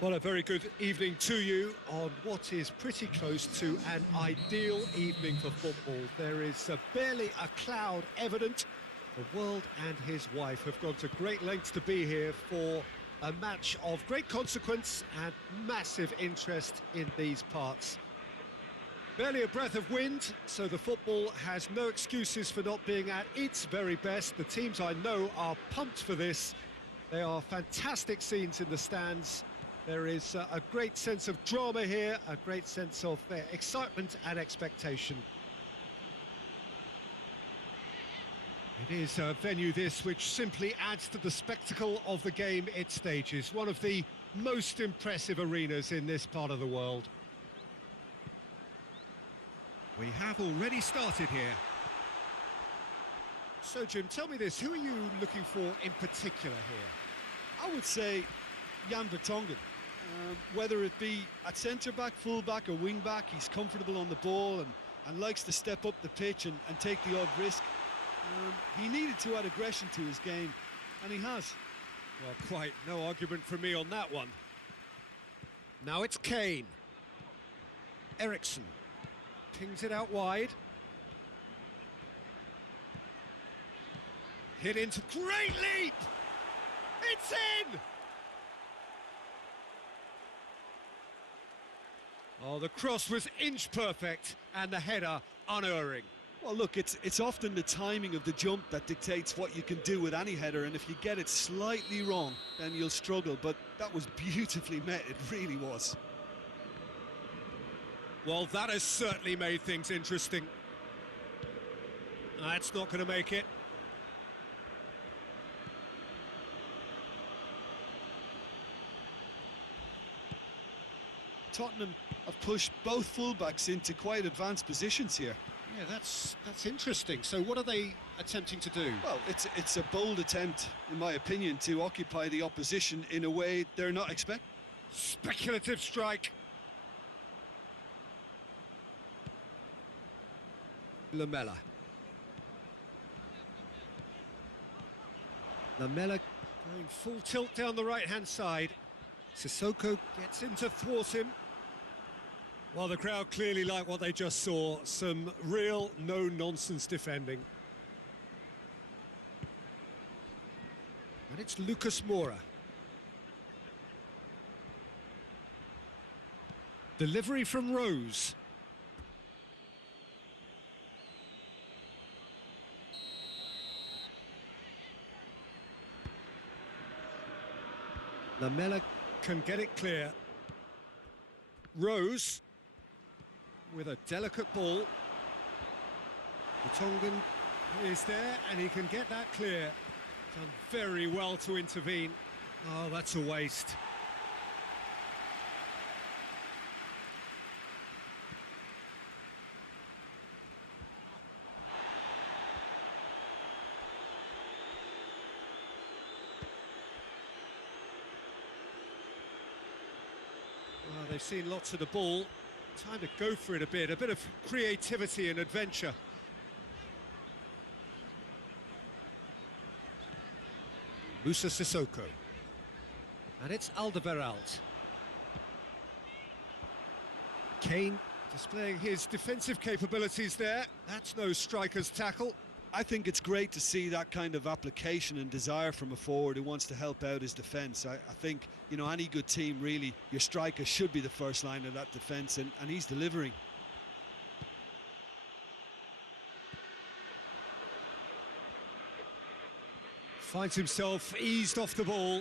Well, a very good evening to you on what is pretty close to an ideal evening for football. There is barely a cloud evident. The world and his wife have gone to great lengths to be here for a match of great consequence and massive interest in these parts. Barely a breath of wind, so the football has no excuses for not being at its very best. The teams I know are pumped for this. They are fantastic scenes in the stands. There is a great sense of drama here, a great sense of excitement and expectation. It is a venue this which simply adds to the spectacle of the game it stages. One of the most impressive arenas in this part of the world. We have already started here. So, Jim, tell me this, who are you looking for in particular here? I would say Jan Vertonghen. Whether it be at centre-back, full-back or wing-back, he's comfortable on the ball and likes to step up the pitch and take the odd risk. He needed to add aggression to his game, and he has. Well, quite no argument from me on that one. Now it's Kane. Eriksen pings it out wide. Hit into great leap! It's in! Oh, the cross was inch perfect and the header unerring. Well, look, it's often the timing of the jump that dictates what you can do with any header, and if you get it slightly wrong, then you'll struggle, but that was beautifully met, it really was. Well, that has certainly made things interesting. That's not going to make it. Tottenham have pushed both fullbacks into quite advanced positions here. Yeah, that's interesting. So what are they attempting to do? Well, it's a bold attempt, in my opinion, to occupy the opposition in a way they're not expecting. Speculative strike. Lamela. Lamela going full tilt down the right-hand side. Sissoko gets in to thwart him. Well, the crowd clearly like what they just saw. Some real no-nonsense defending. And it's Lucas Moura. Delivery from Rose. Lamela can get it clear. Rose with a delicate ball. Vertonghen is there and he can get that clear. Done very well to intervene. Oh, that's a waste. Well, they've seen lots of the ball. Time to go for it a bit of creativity and adventure. Moussa Sissoko. And it's Alderweireld. Kane displaying his defensive capabilities there. That's no striker's tackle. I think it's great to see that kind of application and desire from a forward who wants to help out his defence. I think, you know, any good team, really, your striker should be the first line of that defence, and he's delivering. Finds himself eased off the ball.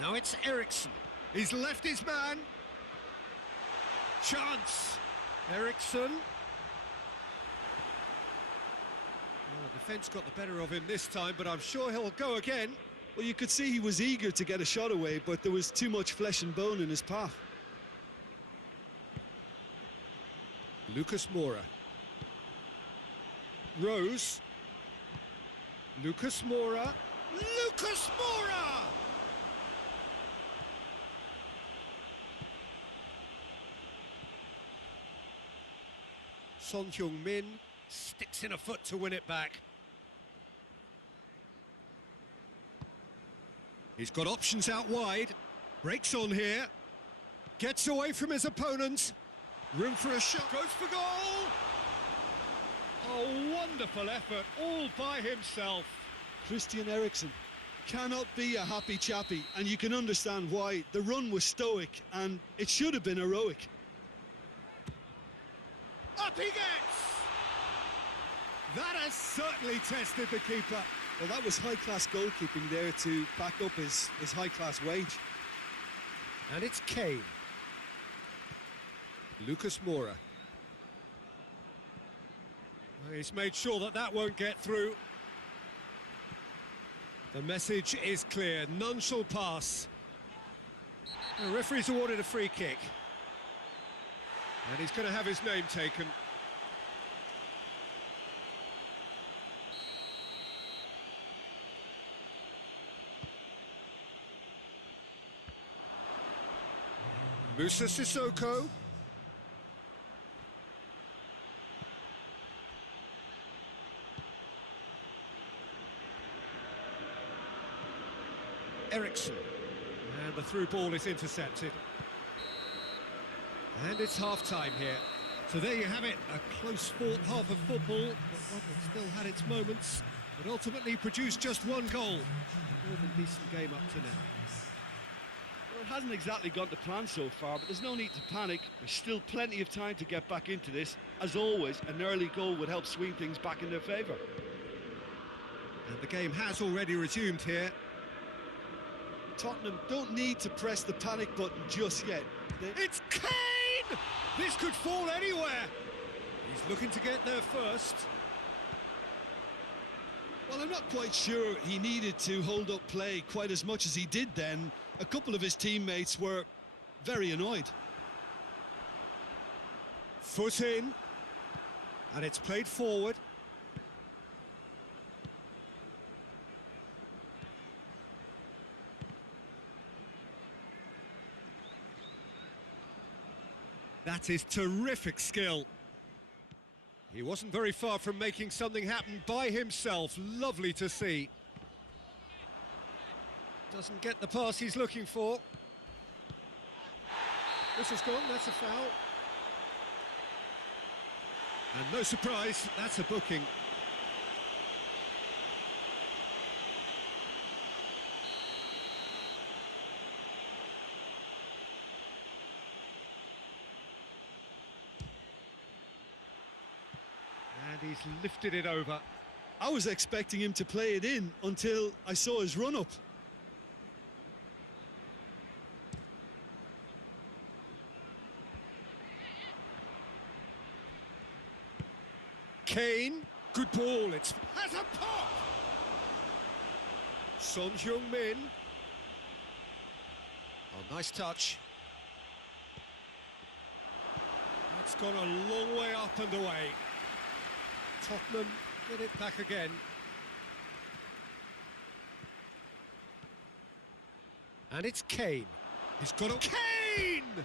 Now it's Eriksen. He's left his man. Chance. Eriksen. Well, the defence got the better of him this time, but I'm sure he'll go again. Well, you could see he was eager to get a shot away, but there was too much flesh and bone in his path. Lucas Moura. Rose. Lucas Moura. Lucas Moura! Son Heung-min sticks in a foot to win it back. He's got options out wide. Breaks on here. Gets away from his opponent. Room for a shot. Goes for goal. A wonderful effort all by himself. Christian Eriksen cannot be a happy chappy, and you can understand why. The run was stoic and it should have been heroic. Up he gets! That has certainly tested the keeper. Well, that was high-class goalkeeping there to back up his high-class wage. And it's Kane. Lucas Moura. He's made sure that that won't get through. The message is clear, none shall pass. The referee's awarded a free kick. And he's going to have his name taken. Moussa Sissoko. Eriksen. And the through ball is intercepted. And it's half-time here. So there you have it, a close-fought half of football, but one that still had its moments, but ultimately produced just one goal. A more than decent game up to now. Well, it hasn't exactly gone to plan so far, but there's no need to panic. There's still plenty of time to get back into this. As always, an early goal would help swing things back in their favour. And the game has already resumed here. Tottenham don't need to press the panic button just yet. It's Kane! This could fall anywhere. He's looking to get there first. Well, I'm not quite sure he needed to hold up play quite as much as he did then. A couple of his teammates were very annoyed. Foot in. And it's played forward. That is terrific skill. He wasn't very far from making something happen by himself. Lovely to see. Doesn't get the pass he's looking for. This is gone, that's a foul. And no surprise, that's a booking. And he's lifted it over. I was expecting him to play it in until I saw his run-up. Kane, good ball, it has a pop! Son Heung-min. Oh, nice touch. That's gone a long way up and away. Tottenham get it back again. And it's Kane. He's got a... Kane!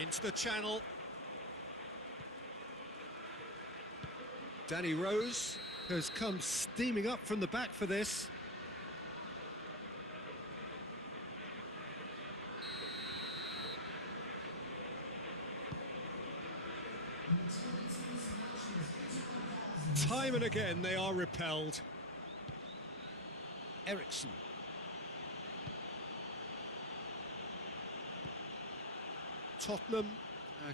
Into the channel. Danny Rose has come steaming up from the back for this. Time and again they are repelled. Eriksen. Tottenham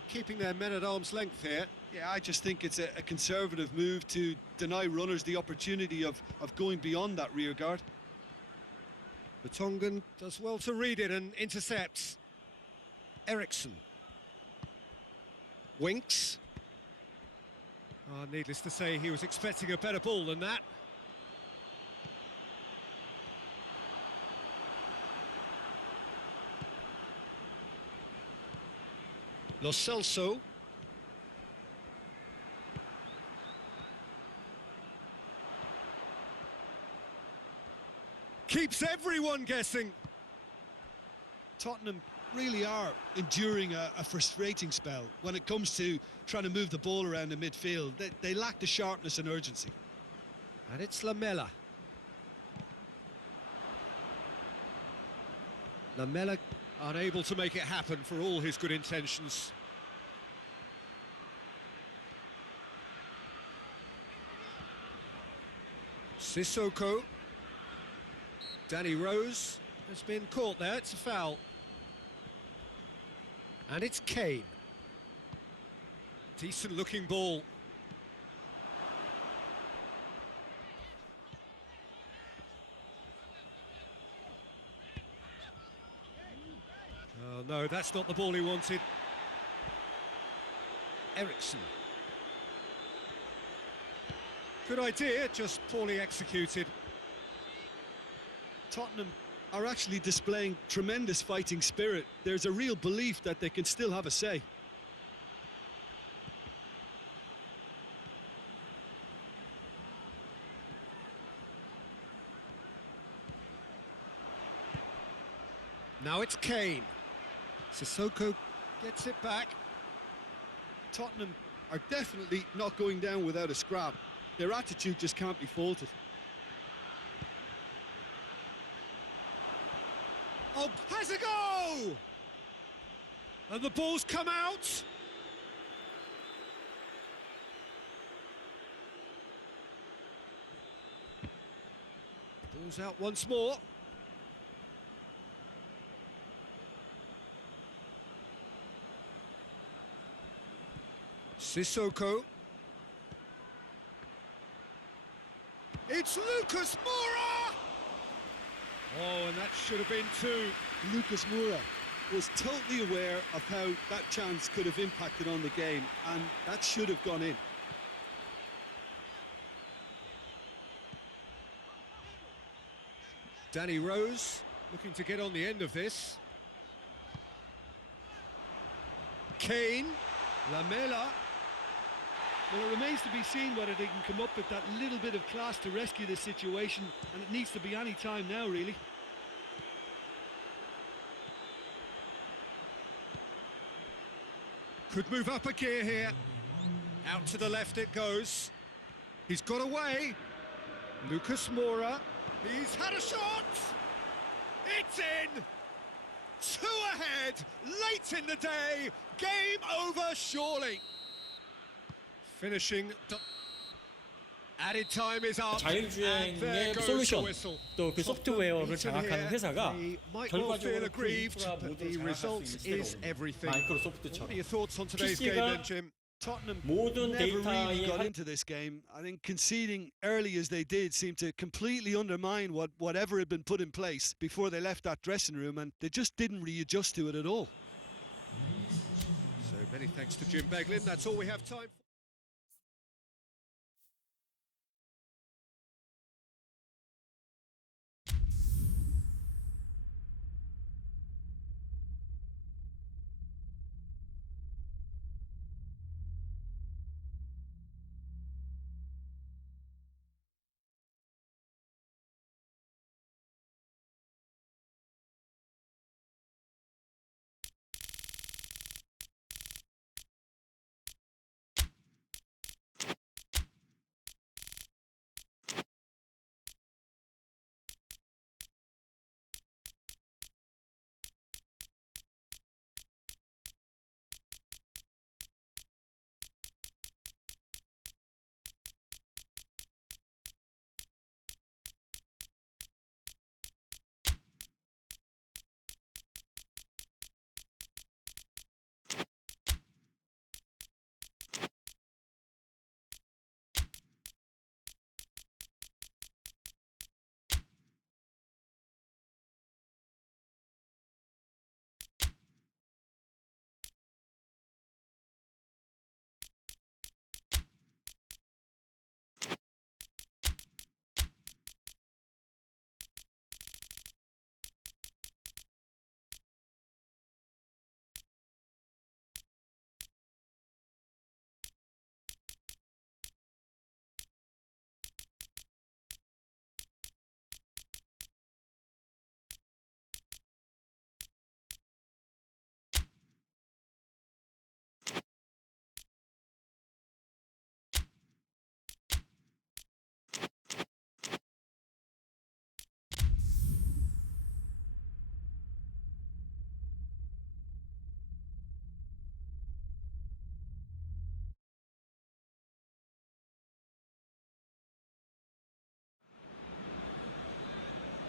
keeping their men at arm's length here. Yeah, I just think it's a conservative move to deny runners the opportunity of going beyond that rear guard. Vertonghen does well to read it and intercepts. Eriksen. Winks. Needless to say, he was expecting a better ball than that. Lo Celso. Keeps everyone guessing. Tottenham really are enduring a frustrating spell when it comes to trying to move the ball around the midfield. They lack the sharpness and urgency. And it's Lamela. Lamela unable to make it happen for all his good intentions. Sissoko. Danny Rose has been caught there, it's a foul. And it's Kane. Decent looking ball. Oh no, that's not the ball he wanted. Ericsson. Good idea, just poorly executed. Tottenham are actually displaying tremendous fighting spirit. There's a real belief that they can still have a say. Now it's Kane. Sissoko gets it back. Tottenham are definitely not going down without a scrap. Their attitude just can't be faulted. Oh, has a go! And the ball's come out. Ball's out once more. Sissoko. It's Lucas Moura! Oh, and that should have been two. Lucas Moura was totally aware of how that chance could have impacted on the game, and that should have gone in. Danny Rose looking to get on the end of this. Kane. Lamela. Well, it remains to be seen whether they can come up with that little bit of class to rescue this situation, and it needs to be any time now, really. Could move up a gear here. Out to the left it goes. He's got away. Lucas Moura. He's had a shot. It's in. 2 ahead. Late in the day. Game over surely. Finishing. Added time is up. And there 자율주행의 goes the 솔루션 whistle. 또 그 소프트웨어를 Beaten 장악하는 here. 회사가 They might well feel 결과적으로 그 aggrieved, 인프라 but 모두를 the 장악할 result 수 있는 is 시대로 everything. What are 마이크로소프트처럼 your thoughts on today's game PC가 then, Jim? Tottenham 모든 never really 데이터의 got 한 into this game. I think conceding early as they did seemed to completely undermine whatever had been put in place before they left that dressing room, and they just didn't readjust to it at all. So many thanks to Jim Beglin. That's all we have time for.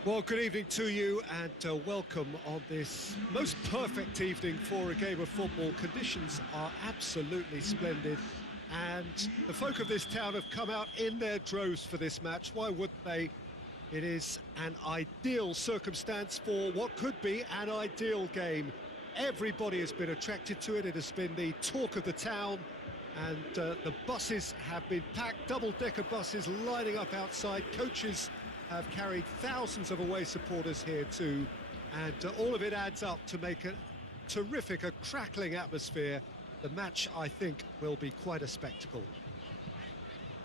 Well, good evening to you and welcome on this most perfect evening for a game of football. Conditions are absolutely splendid and the folk of this town have come out in their droves for this match. Why wouldn't they? It is an ideal circumstance for what could be an ideal game. Everybody has been attracted to it. It has been the talk of the town and the buses have been packed, double-decker buses lining up outside. Coaches have carried thousands of away supporters here too, and all of it adds up to make a terrific, a crackling atmosphere. The match, I think, will be quite a spectacle.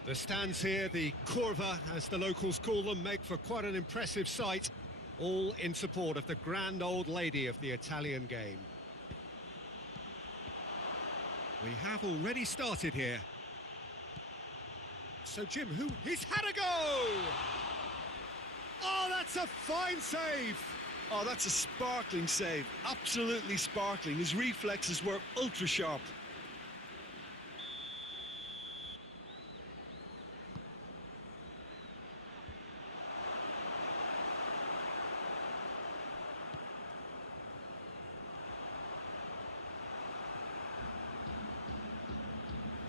The stands here, the curva, as the locals call them, make for quite an impressive sight, all in support of the grand old lady of the Italian game. We have already started here. So, Jim, he's had a go! Oh, that's a fine save! Oh, that's a sparkling save. Absolutely sparkling. His reflexes were ultra sharp.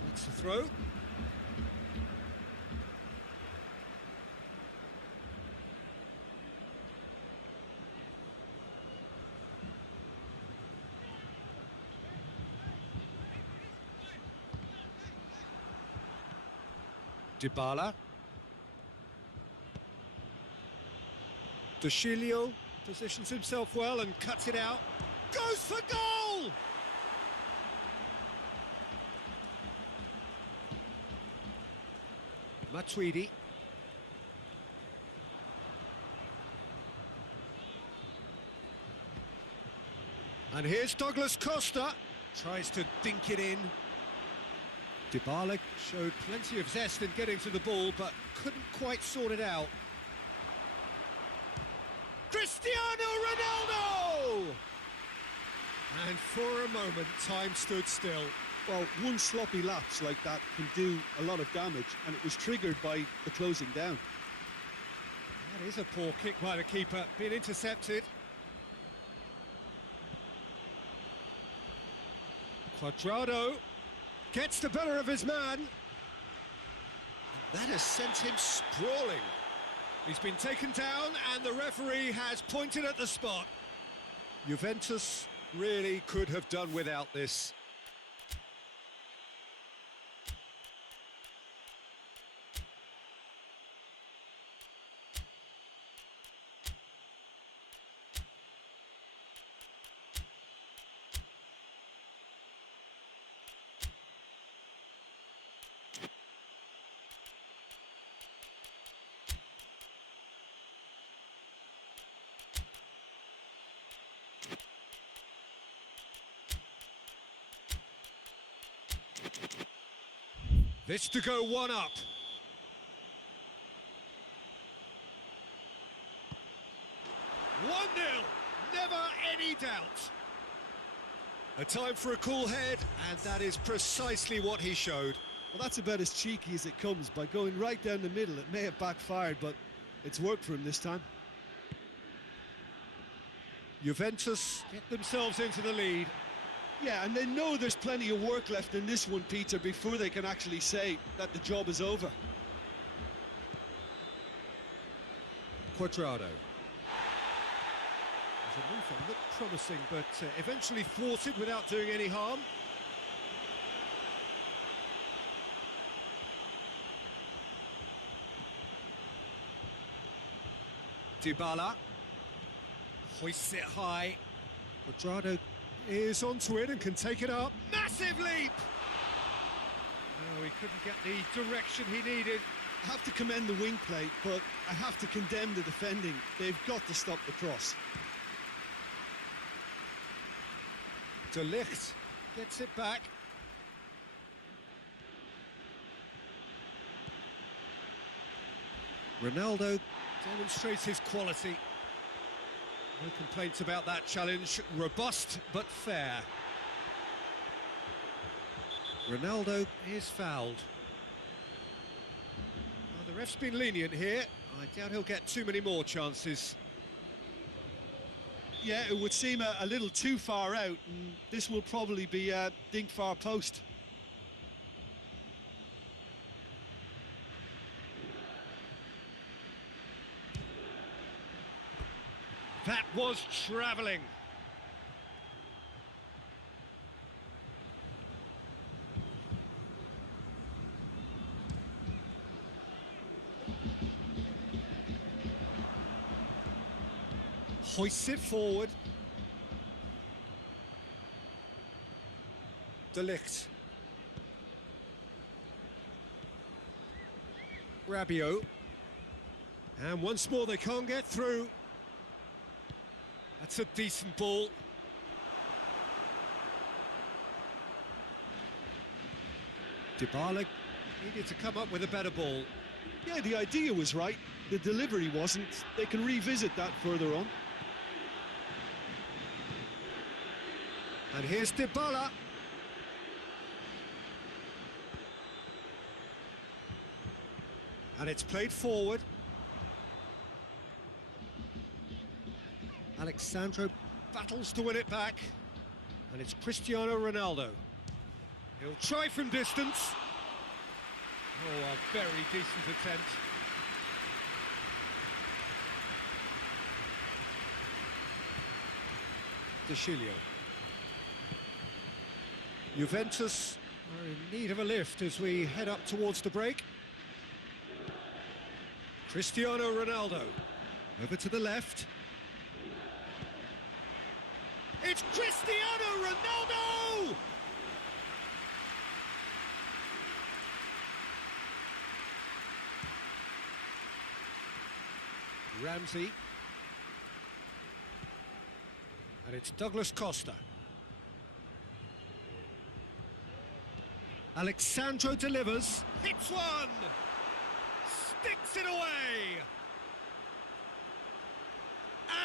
That's the throw. Dybala. De Sciglio positions himself well and cuts it out. Goes for goal! Matuidi. And here's Douglas Costa. Tries to dink it in. Dybala showed plenty of zest in getting to the ball, but couldn't quite sort it out. Cristiano Ronaldo! And for a moment, time stood still. Well, one sloppy lapse like that can do a lot of damage, and it was triggered by the closing down. That is a poor kick by the keeper, being intercepted. Cuadrado gets the better of his man. That has sent him sprawling. He's been taken down and the referee has pointed at the spot. Juventus really could have done without this. This to go one up. One nil. Never any doubt. A time for a cool head, and that is precisely what he showed. Well, that's about as cheeky as it comes. By going right down the middle, it may have backfired, but it's worked for him this time. Juventus get themselves into the lead. Yeah, and they know there's plenty of work left in this one, Peter, before they can actually say that the job is over. Cuadrado. There's a move that looked promising, but eventually thwarted without doing any harm. Dybala hoists it high. Cuadrado is onto it and can take it up. Massive leap! No, he couldn't get the direction he needed. I have to commend the wing play, but I have to condemn the defending. They've got to stop the cross. De Ligt gets it back. Ronaldo demonstrates his quality. No complaints about that challenge. Robust but fair. Ronaldo is fouled. Well, the ref's been lenient here. I doubt he'll get too many more chances. Yeah, it would seem a little too far out, and this will probably be a dink far post. That was travelling. Hoists it forward. De Ligt. Rabiot. And once more they can't get through. That's a decent ball. Dybala needed to come up with a better ball. Yeah, the idea was right. The delivery wasn't. They can revisit that further on. And here's Dybala. And it's played forward. Alexandro battles to win it back. And it's Cristiano Ronaldo. He'll try from distance. Oh, a very decent attempt. De Chilio. Juventus are in need of a lift as we head up towards the break. Cristiano Ronaldo over to the left. It's Cristiano Ronaldo! Ramsey. And it's Douglas Costa. Alexandro delivers. Hits one! Sticks it away!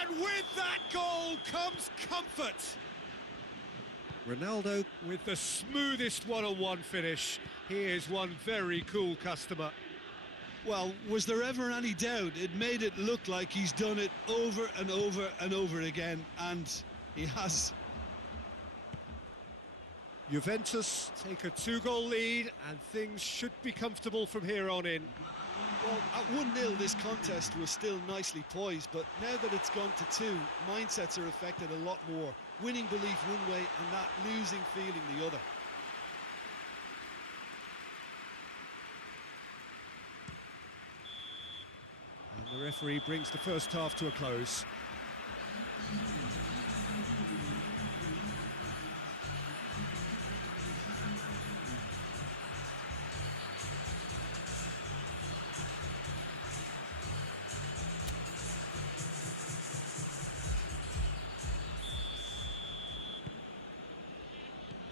And with that goal comes comfort. Ronaldo with the smoothest one-on-one finish. He is one very cool customer. Well, was there ever any doubt? It made it look like he's done it over and over and over again, and he has. Juventus take a 2-goal lead, and things should be comfortable from here on in. Well, at 1-0 this contest was still nicely poised, but now that it's gone to 2, mindsets are affected a lot more. Winning belief one way and that losing feeling the other. And the referee brings the first half to a close.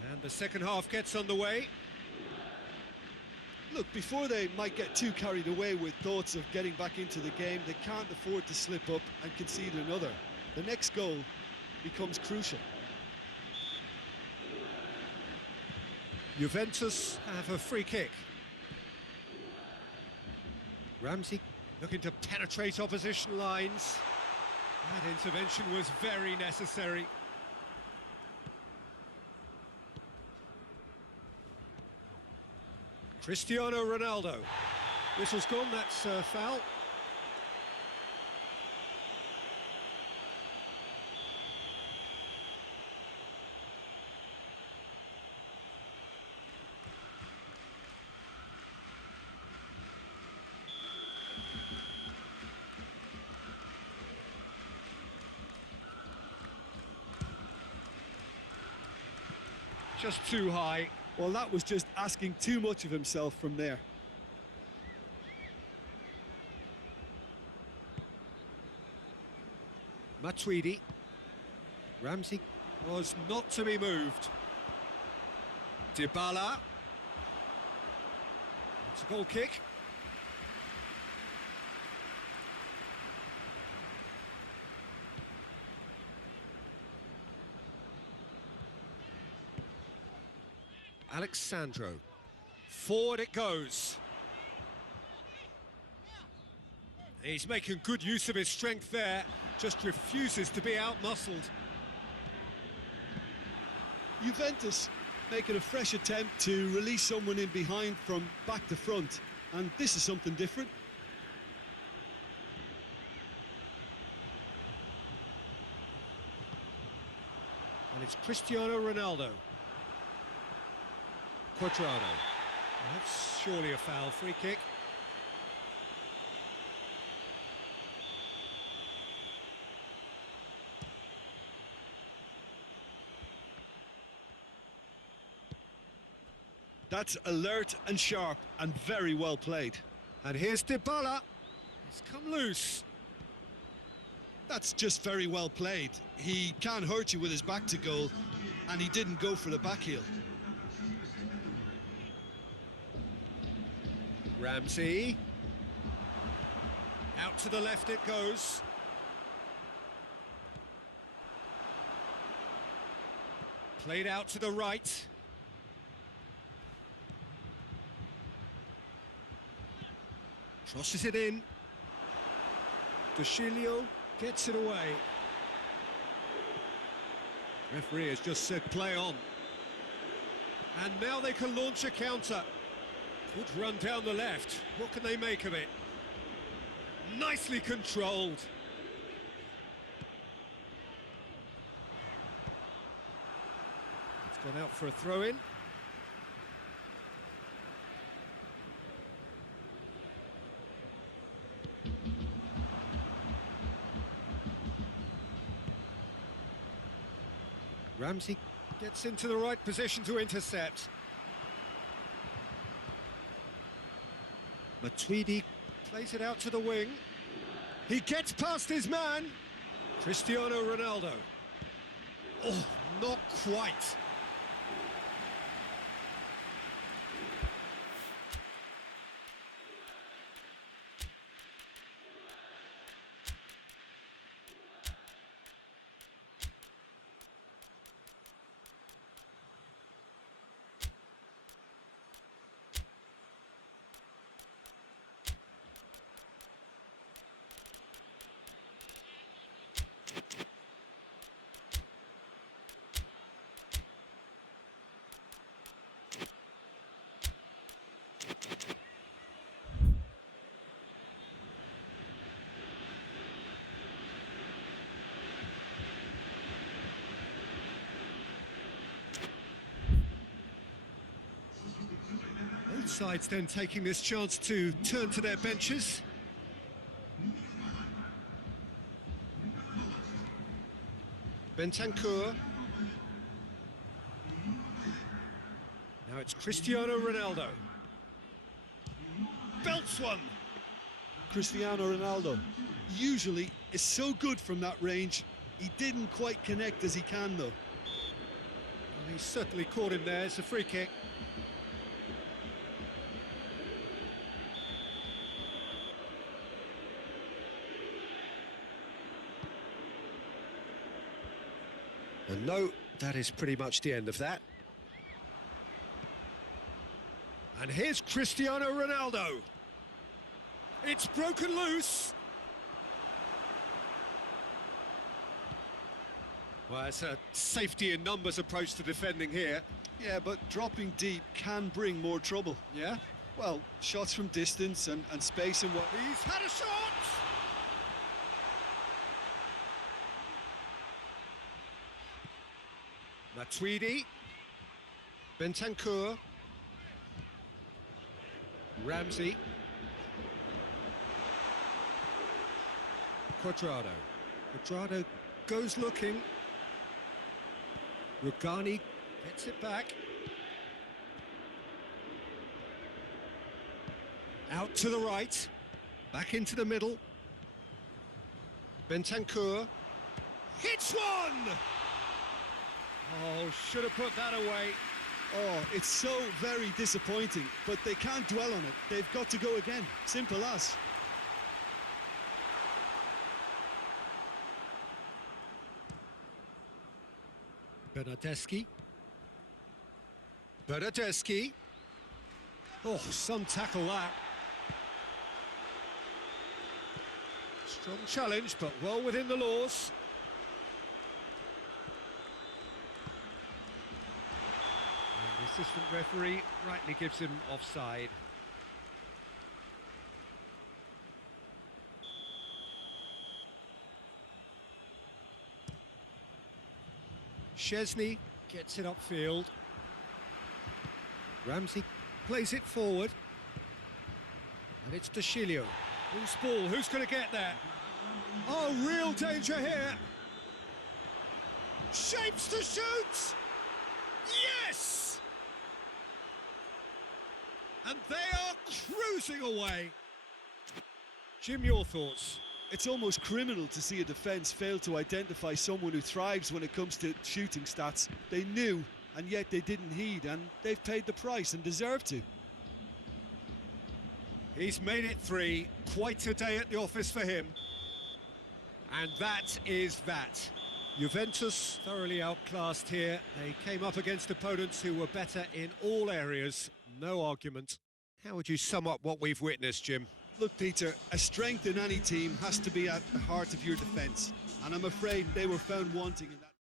And the second half gets underway. Look, before they might get too carried away with thoughts of getting back into the game, they can't afford to slip up and concede another. The next goal becomes crucial. Juventus have a free kick. Ramsey looking to penetrate opposition lines. That intervention was very necessary. Cristiano Ronaldo. Whistle's gone, that's a foul. Just too high. Well, that was just asking too much of himself from there. Matuidi. Ramsey was not to be moved. Dybala. It's a goal kick. Alexandro. Forward it goes. He's making good use of his strength there, just refuses to be out-muscled. Juventus making a fresh attempt to release someone in behind from back to front, and this is something different. And it's Cristiano Ronaldo. Quadrado. That's surely a foul, free kick. That's alert and sharp and very well played. And here's Dybala. He's come loose. That's just very well played. He can't hurt you with his back to goal, and he didn't go for the back heel. Ramsey. Out to the left it goes. Played out to the right. Crosses it in. Dushilio gets it away. Referee has just said play on. And now they can launch a counter. Good run down the left. What can they make of it? Nicely controlled. It's gone out for a throw-in. Ramsey gets into the right position to intercept. Matuidi plays it out to the wing. He gets past his man. Cristiano Ronaldo. Oh, not quite. Both sides then taking this chance to turn to their benches. Bentancur. Now it's Cristiano Ronaldo. Belts one. Cristiano Ronaldo usually is so good from that range. He didn't quite connect as he can, though. Well, he's certainly caught him there. It's a free kick. And no, that is pretty much the end of that. And here's Cristiano Ronaldo. It's broken loose. Well, it's a safety in numbers approach to defending here. Yeah, but dropping deep can bring more trouble. Yeah? Well, shots from distance and space and what... He's had a shot! Matuidi. Bentancur. Ramsey. Quadrado. Quadrado goes looking. Rugani gets it back. Out to the right. Back into the middle. Bentancur. Hits one! Oh, should have put that away. Oh, it's so very disappointing, but they can't dwell on it. They've got to go again. Simple as. Bernardeschi. Bernardeschi. Oh, some tackle that. Strong challenge, but well within the laws. And the assistant referee rightly gives him offside. Szczesny gets it upfield. Ramsey plays it forward. And it's Dashilio. Loose ball, who's going to get there? Oh, real danger here. Shapes to shoot! Yes! And they are cruising away. Jim, your thoughts? It's almost criminal to see a defence fail to identify someone who thrives when it comes to shooting stats. They knew, and yet they didn't heed, and they've paid the price and deserve to. He's made it 3. Quite a day at the office for him. And that is that. Juventus thoroughly outclassed here. They came up against opponents who were better in all areas. No argument. How would you sum up what we've witnessed, Jim? Look, Peter, a strength in any team has to be at the heart of your defence, and I'm afraid they were found wanting in that.